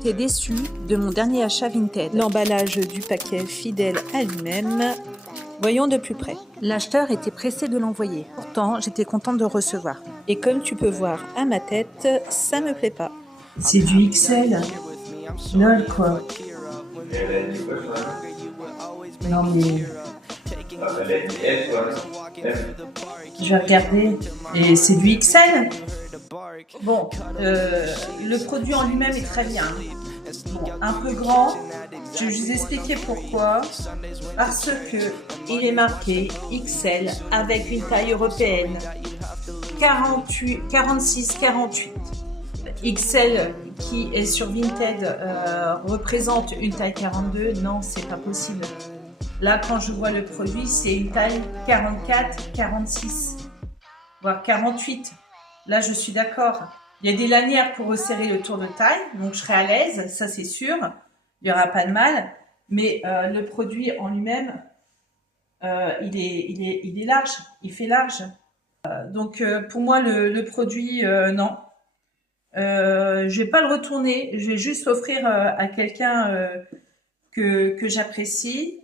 été déçue de mon dernier achat Vinted. L'emballage du paquet fidèle à lui-même. Voyons de plus près. L'acheteur était pressé de l'envoyer. Pourtant, j'étais contente de recevoir. Et comme tu peux voir à ma tête, ça me plaît pas. C'est du XL. Lol, quoi. Non, mais je vais regarder. Et c'est du XL. Bon, le produit en lui-même est très bien. Bon, un peu grand. Je vais vous expliquer pourquoi. Parce que il est marqué XL avec une taille européenne. 48, 46, 48. XL qui est sur Vinted représente une taille 42. Non, c'est pas possible. Là, quand je vois le produit, c'est une taille 44, 46, voire 48. Là, je suis d'accord. Il y a des lanières pour resserrer le tour de taille, donc je serai à l'aise, ça c'est sûr. Il n'y aura pas de mal. Mais le produit en lui-même, il est large, il fait large. Donc pour moi, le produit, non. Je vais pas le retourner, je vais juste l'offrir à quelqu'un que j'apprécie.